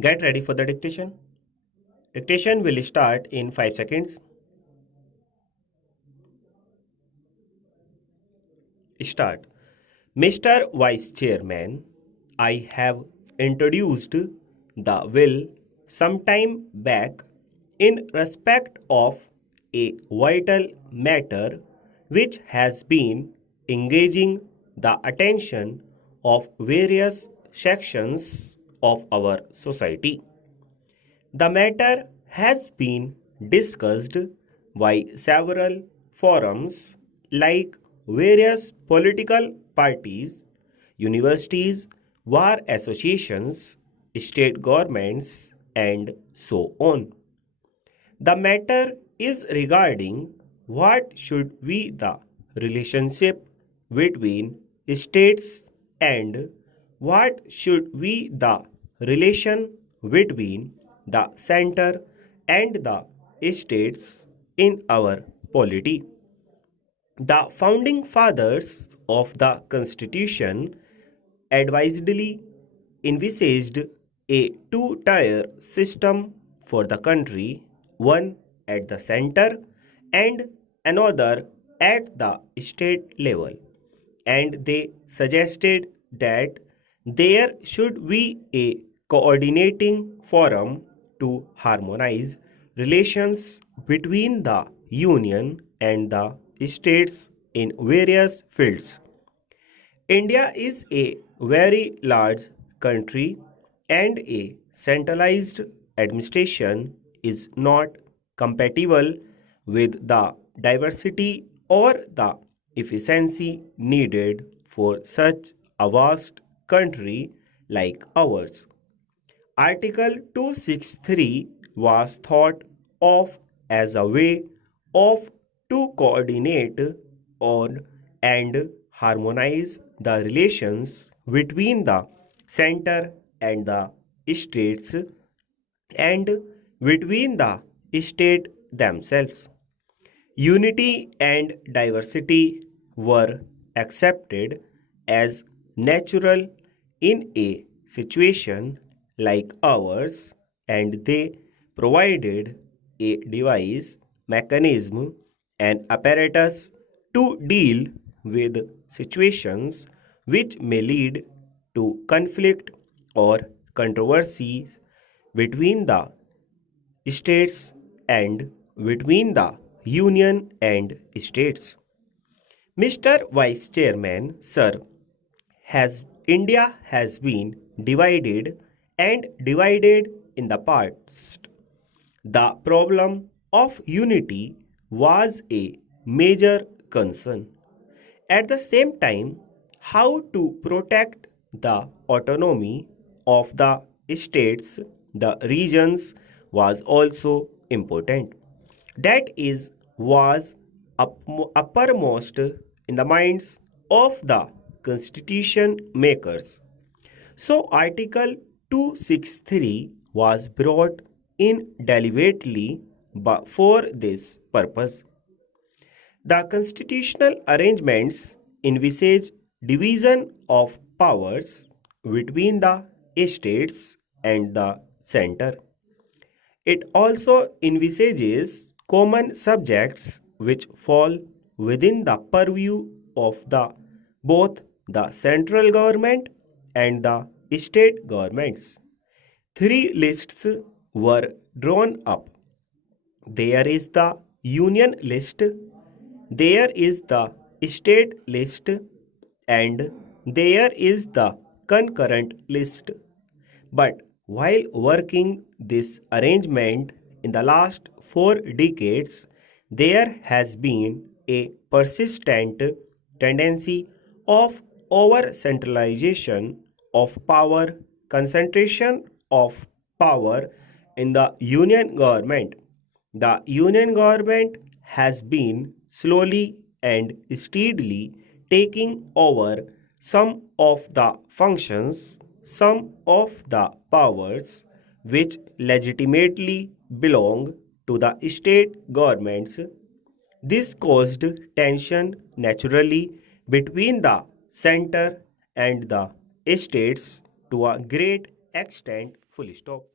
Get ready for the dictation. Dictation will start in 5 seconds. Start. Mr. Vice Chairman, I have introduced the bill sometime back in respect of a vital matter which has been engaging the attention of various sections of our society. The matter has been discussed by several forums like various political parties, universities, bar associations, state governments, and so on. The matter is regarding what should be the relationship between states and what should be the relation between the center and the states in our polity. The founding fathers of the Constitution advisedly envisaged a two-tier system for the country, one at the center and another at the state level. And they suggested that there should be a coordinating forum to harmonize relations between the union and the states in various fields. India is a very large country and a centralized administration is not compatible with the diversity or the efficiency needed for such a vast country like ours. Article 263 was thought of as a way of to coordinate on and harmonize the relations between the center and the states and between the state themselves. Unity and diversity were accepted as natural in a situation like ours, and they provided a device, mechanism, and apparatus to deal with situations which may lead to conflict or controversies between the states and between the union and states. Mr. Vice Chairman, sir, has India has been divided and divided in the past. The problem of unity was a major concern. At the same time, how to protect the autonomy of the states, the regions was also important. That is was uppermost in the minds of the constitution makers. So Article 263 was brought in deliberately for this purpose. The constitutional arrangements envisage division of powers between the states and the center. It also envisages common subjects which fall within the purview of the both the central government and the state governments. Three lists were drawn up. There is the union list, there is the state list, and there is the concurrent list. But while working this arrangement in the last 4 decades, there has been a persistent tendency of over centralization of power, concentration of power in the union government. The union government has been slowly and steadily taking over some of the functions, some of the powers which legitimately belong to the state governments. This caused tension naturally between the center and the states to a great extent full stop.